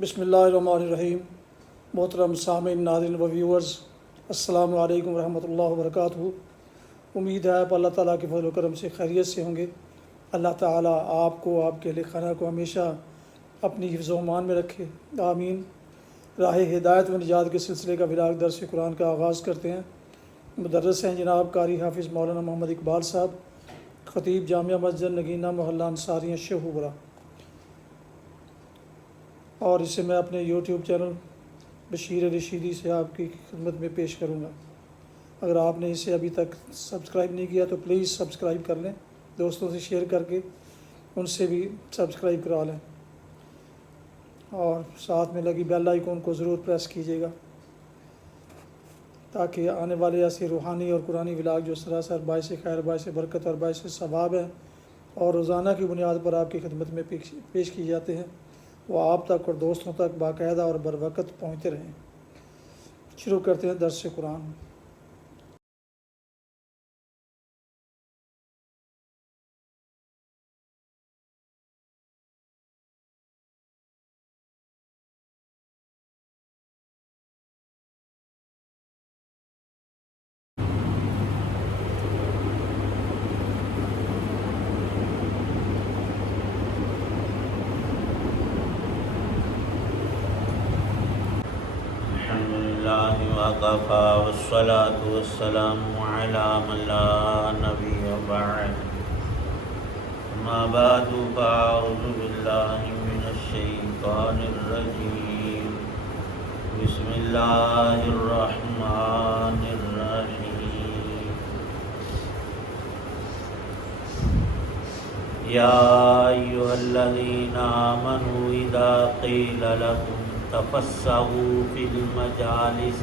بسم اللہ الرحمن الرحیم۔ محترم سامعین، ناظرین و ویورز، السلام علیکم ورحمۃ اللہ وبرکاتہ۔ امید ہے آپ اللہ تعالیٰ کے فضل و کرم سے خیریت سے ہوں گے۔ اللہ تعالیٰ آپ کو، آپ کے اہل خانہ کو ہمیشہ اپنی حفظ و امان میں رکھے، آمین۔ راہ ہدایت و نجات کے سلسلے کا ولاغ درس قرآن کا آغاز کرتے ہیں۔ مدرس ہیں جناب قاری حافظ مولانا محمد اقبال صاحب، خطیب جامعہ مسجد نگینہ محلہ انصاریہ شیخوپورہ، اور اسے میں اپنے یوٹیوب چینل بشیر رشیدی سے آپ کی خدمت میں پیش کروں گا۔ اگر آپ نے اسے ابھی تک سبسکرائب نہیں کیا تو پلیز سبسکرائب کر لیں، دوستوں سے شیئر کر کے ان سے بھی سبسکرائب کرا لیں، اور ساتھ میں لگی بیل آئیکن کو ضرور پریس کیجیے گا تاکہ آنے والے ایسے روحانی اور قرآنی ولاگ جو سراسر باعث خیر، باعث برکت اور باعث ثواب ہیں اور روزانہ کی بنیاد پر آپ کی خدمت میں پیش کیے جاتے ہیں، وہ آپ تک اور دوستوں تک باقاعدہ اور بروقت پہنچتے رہیں۔ شروع کرتے ہیں درس قرآن۔ وقفا والصلاة والسلام على من لا نبي بعد، ما بعد فأعوذ بالله من الشيطان الرجيم، بسم الله الرحمن الرحيم، يا أيها الذين آمنوا إذا قيل لكم تفسحوا في المجالس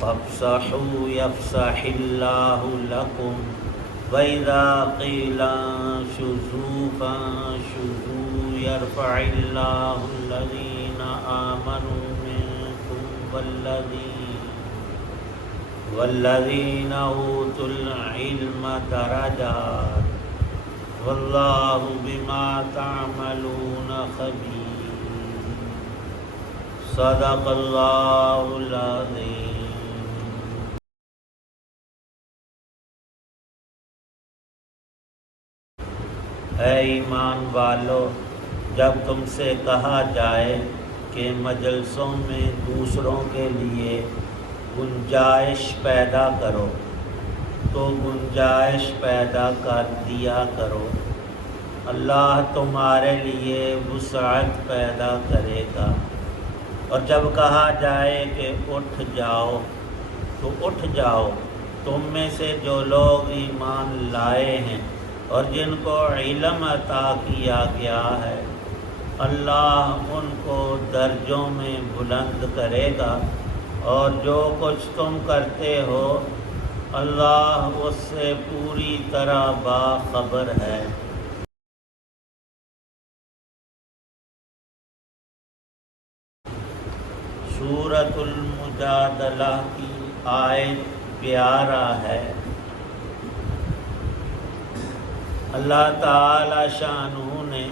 فافسحوا يفسح الله لكم، وإذا قيل انشزوا فانشزوا يرفع الله الذين آمنوا منكم والذين أوتوا العلم درجات، والله بما تعملون خبير، صدق اللہ العظیم۔ اے ایمان والو، جب تم سے کہا جائے کہ مجلسوں میں دوسروں کے لیے گنجائش پیدا کرو تو گنجائش پیدا کر دیا کرو، اللہ تمہارے لیے وسعت پیدا کرے گا۔ اور جب کہا جائے کہ اٹھ جاؤ تو اٹھ جاؤ، تم میں سے جو لوگ ایمان لائے ہیں اور جن کو علم عطا کیا گیا ہے، اللہ ان کو درجوں میں بلند کرے گا، اور جو کچھ تم کرتے ہو اللہ اس سے پوری طرح باخبر ہے۔ سورۃ المجادلہ کی آیت 11 ہے۔ اللہ تعالی شانہ نے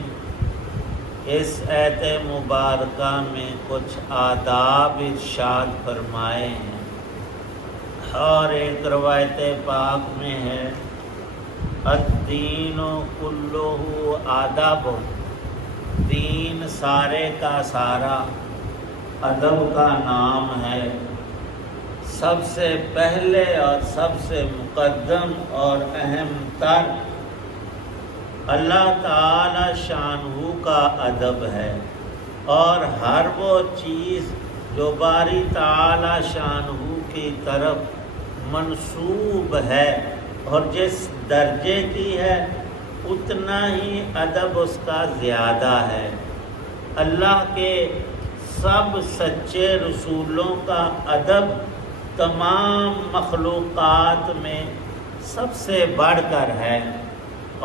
اس آیت مبارکہ میں کچھ آداب ارشاد فرمائے ہیں، اور ایک روایت پاک میں ہے الدین کلہ آداب، دین سارے کا سارا ادب کا نام ہے۔ سب سے پہلے اور سب سے مقدم اور اہم تر اللہ تعالی شانہ کا ادب ہے، اور ہر وہ چیز جو باری تعالی شانہ کی طرف منسوب ہے اور جس درجے کی ہے اتنا ہی ادب اس کا زیادہ ہے۔ اللہ کے سب سچے رسولوں کا ادب تمام مخلوقات میں سب سے بڑھ کر ہے،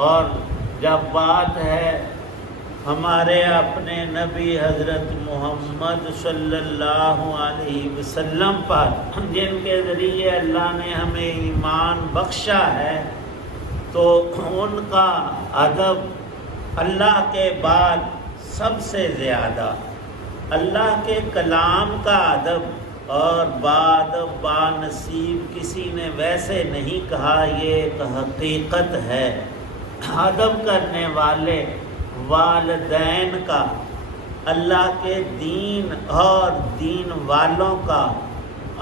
اور جب بات ہے ہمارے اپنے نبی حضرت محمد صلی اللہ علیہ وسلم پر، جن کے ذریعے اللہ نے ہمیں ایمان بخشا ہے، تو ان کا ادب اللہ کے بعد سب سے زیادہ اللہ کے کلام کا ادب اور بادب با نصیب کسی نے ویسے نہیں کہا، یہ ایک حقیقت ہے۔ ادب کرنے والے والدین کا، اللہ کے دین اور دین والوں کا،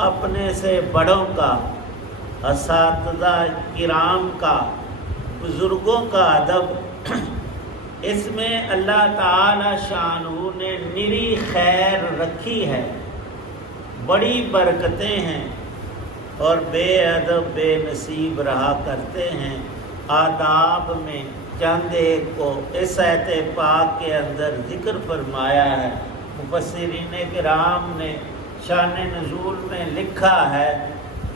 اپنے سے بڑوں کا، اساتذہ کرام کا، بزرگوں کا ادب، اس میں اللہ تعالی شانہ نے نری خیر رکھی ہے، بڑی برکتیں ہیں، اور بے ادب بے نصیب رہا کرتے ہیں۔ آداب میں چند ایک کو اس آیت پاک کے اندر ذکر فرمایا ہے۔ مفسرین کرام نے شان نزول میں لکھا ہے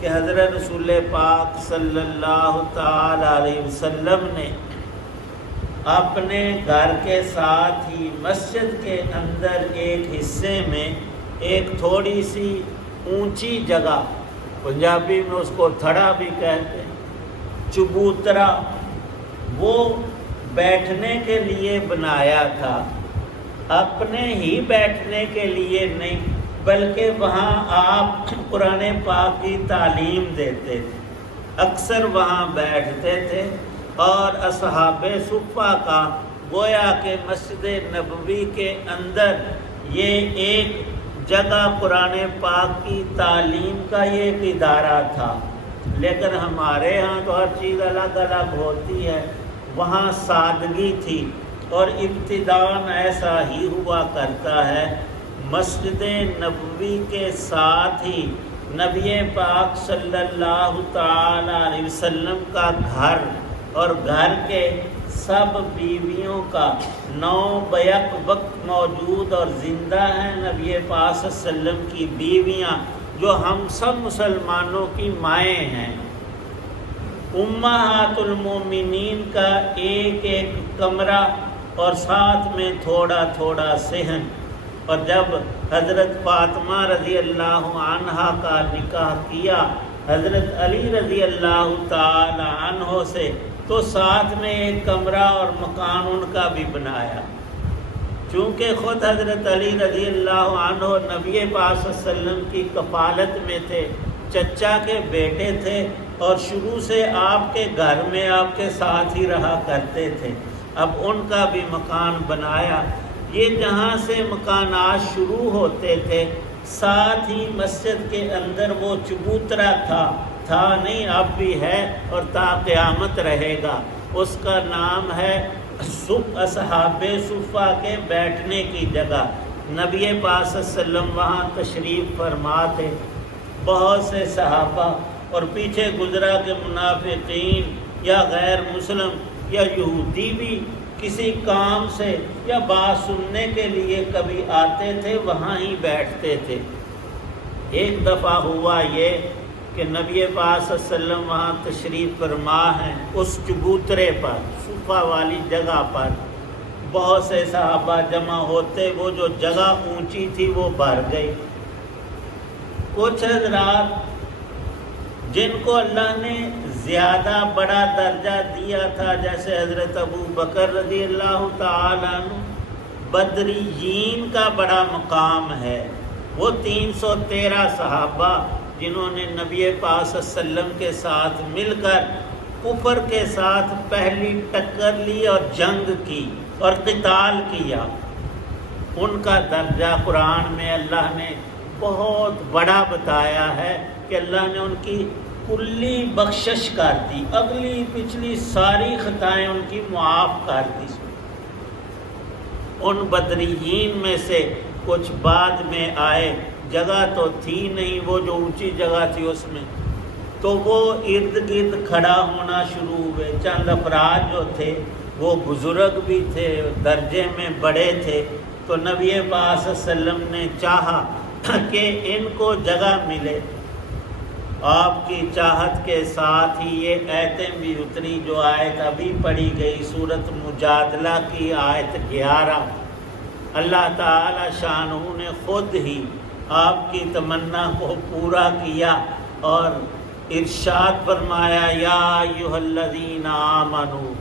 کہ حضرت رسول پاک صلی اللہ تعالی علیہ وسلم نے اپنے گھر کے ساتھ ہی مسجد کے اندر ایک حصے میں ایک تھوڑی سی اونچی جگہ، پنجابی میں اس کو تھڑا بھی کہتے ہیں، چبوترا، وہ بیٹھنے کے لیے بنایا تھا۔ اپنے ہی بیٹھنے کے لیے نہیں، بلکہ وہاں آپ قرآن پاک کی تعلیم دیتے تھے، اکثر وہاں بیٹھتے تھے، اور اصحاب صفہ کا گویا کہ مسجد نبوی کے اندر یہ ایک جگہ قرآن پاک کی تعلیم کا یہ ایک ادارہ تھا۔ لیکن ہمارے ہاں تو ہر چیز الگ الگ ہوتی ہے، وہاں سادگی تھی، اور ابتداءً ایسا ہی ہوا کرتا ہے۔ مسجد نبوی کے ساتھ ہی نبی پاک صلی اللہ تعالی علیہ وسلم کا گھر، اور گھر کے سب بیویوں کا 9 بیک وقت موجود اور زندہ ہیں نبی پاک صلی اللہ علیہ وسلم کی بیویاں، جو ہم سب مسلمانوں کی مائیں ہیں۔ امہات المومنین کا ایک ایک کمرہ، اور ساتھ میں تھوڑا تھوڑا صحن۔ اور جب حضرت فاطمہ رضی اللہ عنہا کا نکاح کیا حضرت علی رضی اللہ تعالی عنہ سے، تو ساتھ میں ایک کمرہ اور مکان ان کا بھی بنایا۔ چونکہ خود حضرت علی رضی اللہ عنہ نبی پاک صلی اللہ علیہ وسلم کی کفالت میں تھے، چچا کے بیٹے تھے، اور شروع سے آپ کے گھر میں آپ کے ساتھ ہی رہا کرتے تھے۔ اب ان کا بھی مکان بنایا۔ یہ جہاں سے مکانات شروع ہوتے تھے، ساتھ ہی مسجد کے اندر وہ چبوترا تھا نہیں، اب بھی ہے اور تا قیامت رہے گا۔ اس کا نام ہے اصحاب صفہ کے بیٹھنے کی جگہ۔ نبی پاک صلی اللہ علیہ وسلم وہاں تشریف فرما تھے، بہت سے صحابہ، اور پیچھے گزرا کہ منافقین یا غیر مسلم یا یہودی بھی کسی کام سے یا بات سننے کے لیے کبھی آتے تھے، وہاں ہی بیٹھتے تھے۔ ایک دفعہ ہوا یہ کہ نبی پاک صلی اللہ علیہ وسلم وہاں تشریف فرما ہیں، اس چبوترے پر، صفہ والی جگہ پر، بہت سے صحابہ جمع ہوتے، وہ جو جگہ اونچی تھی وہ بھر گئی۔ کچھ حضرات جن کو اللہ نے زیادہ بڑا درجہ دیا تھا، جیسے حضرت ابو بکر رضی اللہ تعالی عنہ، بدریین کا بڑا مقام ہے، وہ 313 صحابہ جنہوں نے نبی پاک صلی اللہ علیہ وسلم کے ساتھ مل کر کفر کے ساتھ پہلی ٹکر لی اور جنگ کی اور قتال کیا، ان کا درجہ قرآن میں اللہ نے بہت بڑا بتایا ہے کہ اللہ نے ان کی کلی بخشش کر دی، اگلی پچھلی ساری خطائیں ان کی معاف کر دی۔ ان بدریین میں سے کچھ بعد میں آئے، جگہ تو تھی نہیں، وہ جو اونچی جگہ تھی اس میں، تو وہ ارد گرد کھڑا ہونا شروع ہوئے۔ چند افراد جو تھے وہ بزرگ بھی تھے، درجے میں بڑے تھے، تو نبی پاک صلی اللہ علیہ وسلم نے چاہا کہ ان کو جگہ ملے۔ آپ کی چاہت کے ساتھ ہی یہ آیتیں بھی اتری جو آیت ابھی پڑھی گئی، سورۃ مجادلہ کی آیت 11۔ اللہ تعالی شانہ نے خود ہی آپ کی تمنا کو پورا کیا اور ارشاد فرمایا، یا ایھا الذین آمنوا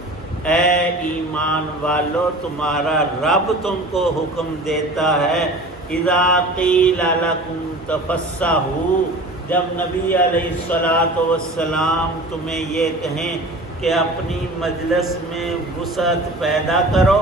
اے ایمان والو تمہارا رب تم کو حکم دیتا ہے اذا قیل لکم تفسحوا، جب نبی علیہ الصلاۃ والسلام تمہیں یہ کہیں کہ اپنی مجلس میں وسعت پیدا کرو،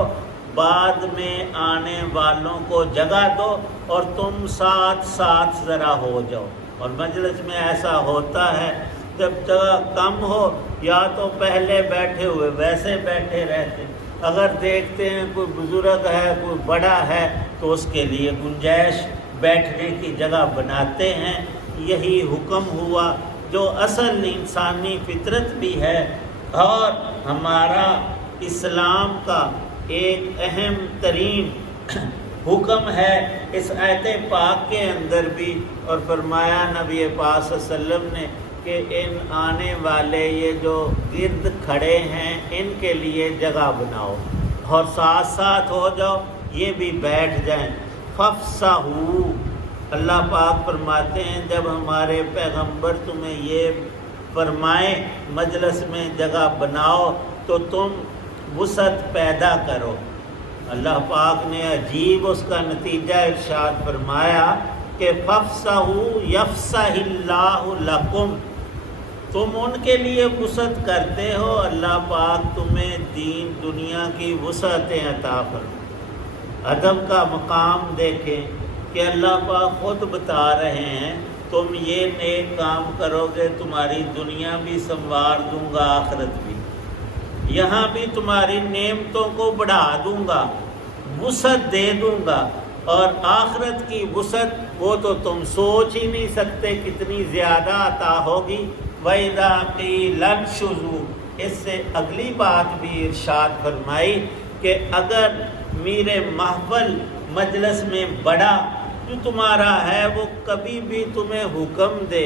بعد میں آنے والوں کو جگہ دو اور تم ساتھ ساتھ ذرا ہو جاؤ۔ اور مجلس میں ایسا ہوتا ہے جب جگہ کم ہو یا تو پہلے بیٹھے ہوئے ویسے بیٹھے رہتے، اگر دیکھتے ہیں کوئی بزرگ ہے کوئی بڑا ہے تو اس کے لیے گنجائش بیٹھنے کی جگہ بناتے ہیں۔ یہی حکم ہوا جو اصل انسانی فطرت بھی ہے اور ہمارا اسلام کا ایک اہم ترین حکم ہے اس آیت پاک کے اندر بھی، اور فرمایا نبی پاک صلی اللہ علیہ وسلم نے کہ ان آنے والے یہ جو گرد کھڑے ہیں ان کے لیے جگہ بناؤ اور ساتھ ساتھ ہو جاؤ، یہ بھی بیٹھ جائیں۔ فافسحوا، اللہ پاک فرماتے ہیں جب ہمارے پیغمبر تمہیں یہ فرمائیں مجلس میں جگہ بناؤ تو تم وسعت پیدا کرو۔ اللہ پاک نے عجیب اس کا نتیجہ ارشاد فرمایا کہ فافسحوا یفسح اللہ لکم، تم ان کے لیے وسعت کرتے ہو، اللہ پاک تمہیں دین دنیا کی وسعتیں عطا فرمائے۔ ادب کا مقام دیکھیں کہ اللہ پاک خود بتا رہے ہیں تم یہ نیک کام کرو گے تمہاری دنیا بھی سنوار دوں گا آخرت بھی، یہاں بھی تمہاری نعمتوں کو بڑھا دوں گا، وسعت دے دوں گا، اور آخرت کی وسعت وہ تو تم سوچ ہی نہیں سکتے کتنی زیادہ عطا ہوگی۔ وَإِذَا قِيلَ انشُزُوا، اس سے اگلی بات بھی ارشاد فرمائی کہ اگر میرے محفل مجلس میں بڑا جو تمہارا ہے وہ کبھی بھی تمہیں حکم دے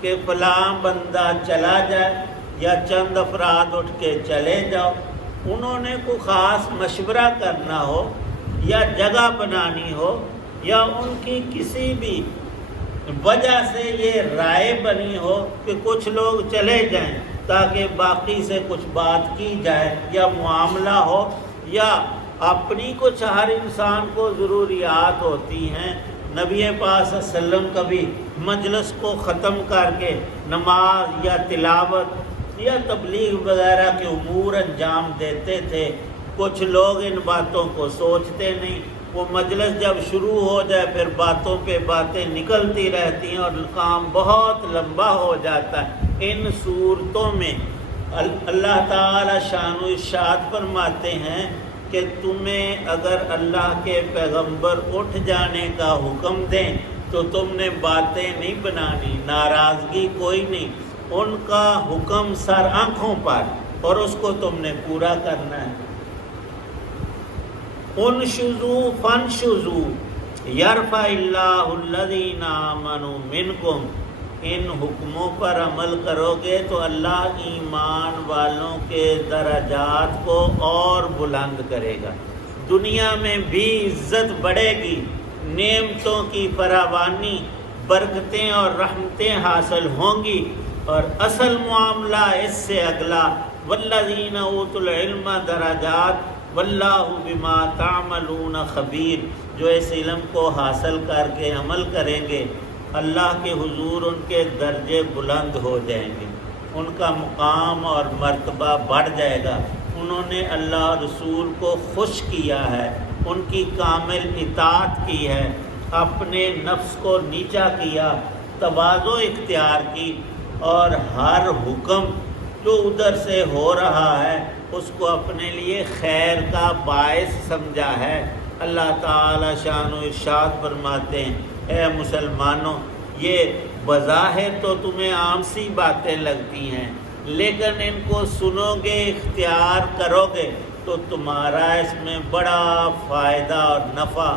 کہ فلاں بندہ چلا جائے یا چند افراد اٹھ کے چلے جاؤ، انہوں نے کوئی خاص مشورہ کرنا ہو یا جگہ بنانی ہو یا ان کی کسی بھی وجہ سے یہ رائے بنی ہو کہ کچھ لوگ چلے جائیں تاکہ باقی سے کچھ بات کی جائے یا معاملہ ہو، یا اپنی کچھ ہر انسان کو ضروریات ہوتی ہیں، نبی پاک صلی اللہ علیہ وسلم کبھی مجلس کو ختم کر کے نماز یا تلاوت یا تبلیغ وغیرہ کے امور انجام دیتے تھے۔ کچھ لوگ ان باتوں کو سوچتے نہیں، وہ مجلس جب شروع ہو جائے پھر باتوں پہ باتیں نکلتی رہتی ہیں اور کام بہت لمبا ہو جاتا ہے۔ ان صورتوں میں اللہ تعالی شان و ارشاد فرماتے ہیں کہ تمہیں اگر اللہ کے پیغمبر اٹھ جانے کا حکم دیں تو تم نے باتیں نہیں بنانی، ناراضگی کوئی نہیں، ان کا حکم سر آنکھوں پر اور اس کو تم نے پورا کرنا ہے۔ انشزوا فانشزوا یرفع اللہ الذین آمنوا منکم، ان حکموں پر عمل کرو گے تو اللہ ایمان والوں کے درجات کو اور بلند کرے گا، دنیا میں بھی عزت بڑھے گی، نعمتوں کی فراوانی، برکتیں اور رحمتیں حاصل ہوں گی۔ اور اصل معاملہ اس سے اگلا والذین اوتوا العلم درجات واللہ بما تعملون خبیر، جو اس علم کو حاصل کر کے عمل کریں گے اللہ کے حضور ان کے درجے بلند ہو جائیں گے، ان کا مقام اور مرتبہ بڑھ جائے گا، انہوں نے اللہ رسول کو خوش کیا ہے، ان کی کامل اطاعت کی ہے، اپنے نفس کو نیچا کیا، تواضع اختیار کی، اور ہر حکم جو ادھر سے ہو رہا ہے اس کو اپنے لیے خیر کا باعث سمجھا ہے۔ اللہ تعالی شان و ارشاد فرماتے ہیں اے مسلمانوں، یہ بظاہر تو تمہیں عام سی باتیں لگتی ہیں لیکن ان کو سنو گے، اختیار کرو گے تو تمہارا اس میں بڑا فائدہ اور نفع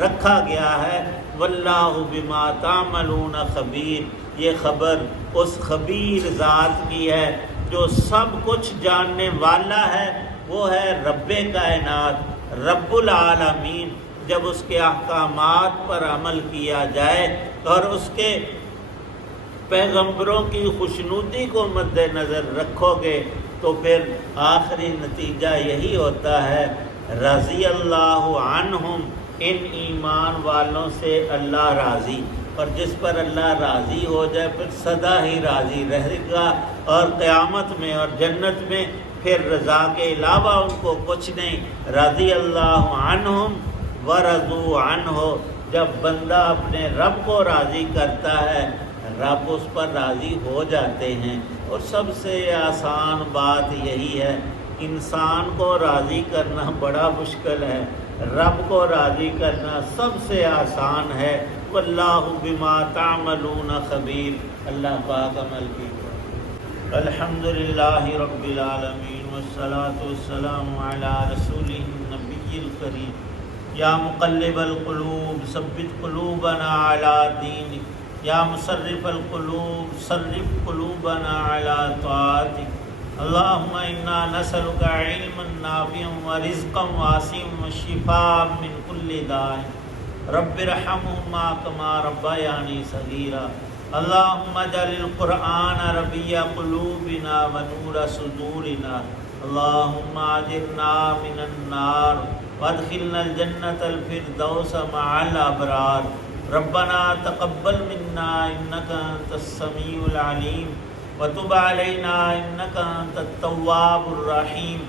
رکھا گیا ہے۔ واللہ بما تعملون خبیر، یہ خبر اس خبیر ذات کی ہے جو سب کچھ جاننے والا ہے، وہ ہے رب کائنات، رب العالمین۔ جب اس کے احکامات پر عمل کیا جائے اور اس کے پیغمبروں کی خوشنودی کو مد نظر رکھو گے تو پھر آخری نتیجہ یہی ہوتا ہے رضی اللہ عنہم، ان ایمان والوں سے اللہ راضی، اور جس پر اللہ راضی ہو جائے پھر سدا ہی راضی رہے گا، اور قیامت میں اور جنت میں پھر رضا کے علاوہ ان کو کچھ نہیں۔ رضی اللہ عنہم ورضوا عنہ، جب بندہ اپنے رب کو راضی کرتا ہے رب اس پر راضی ہو جاتے ہیں۔ اور سب سے آسان بات یہی ہے، انسان کو راضی کرنا بڑا مشکل ہے، رب کو راضی کرنا سب سے آسان ہے۔ واللہ بما تعملون خبیر۔ اللہ پاک عمل کی۔ الحمدللہ رب العالمین والصلاة والسلام علی رسولہ النبی الکریم۔ یا مقلب القلوب ثبت قلوبنا علی دینک، یا مصرف القلوب صرف قلوبنا علی طاعتک۔ اللہم انا نسألک علما نافعا ورزقا واسعا وشفاء من کل داء۔ رب ارحمہما کما ربیانی صغیرا۔ اللہم اجعل القرآن ربیع قلوبنا ونور صدورنا۔ اللہم اجرنا من النار وادخلنا الجنة الفردوس مع الابرار۔ ربنا تقبل منا انك انت السميع العليم وتب علينا انك انت التواب الرحيم۔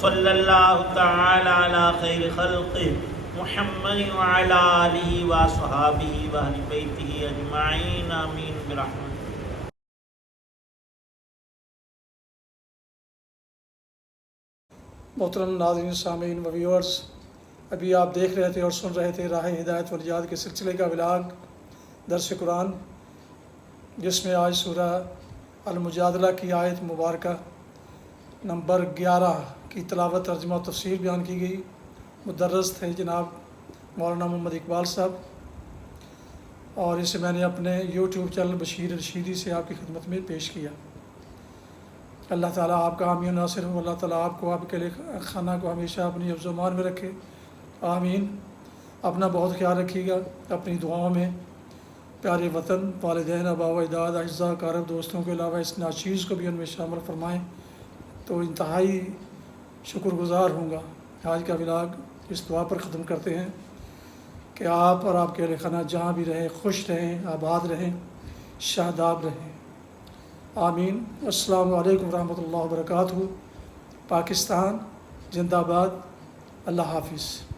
صلی اللہ تعالی علی خیر خلقہ محمد وعلی آلہ وصحابہ واہل بیتہ اجمعین، آمین برحمتہ۔ محترم ناظرین، سامعین و ویورز، ابھی آپ دیکھ رہے تھے اور سن رہے تھے راہ ہدایت و نجات کے سلسلے کا ولاگ درس قرآن، جس میں آج سورہ المجادلہ کی آیت مبارکہ نمبر 11 کی تلاوت، ترجمہ و تفسیر بیان کی گئی۔ مدرس تھے جناب مولانا محمد اقبال صاحب، اور اسے میں نے اپنے یوٹیوب چینل بشیر رشیدی سے آپ کی خدمت میں پیش کیا۔ اللہ تعالیٰ آپ کا حامی و ناصر ہو، اللہ تعالیٰ آپ کو، آپ کے خانہ کو ہمیشہ اپنی حفظ و امان میں رکھے، آمین۔ اپنا بہت خیال رکھیے گا، اپنی دعاؤں میں پیارے وطن، والدین، آباء و اجداد، اعزاء اقارب، دوستوں کے علاوہ اس ناچیز کو بھی ان میں شامل فرمائیں، تو انتہائی شکر گزار ہوں گا۔ آج کا ولاگ اس دعا پر ختم کرتے ہیں کہ آپ اور آپ کے اہل خانہ جہاں بھی رہیں خوش رہیں، آباد رہیں، شاداب رہیں، آمین۔ السلام علیکم ورحمۃ اللہ وبرکاتہ۔ پاکستان زندہ باد۔ اللہ حافظ۔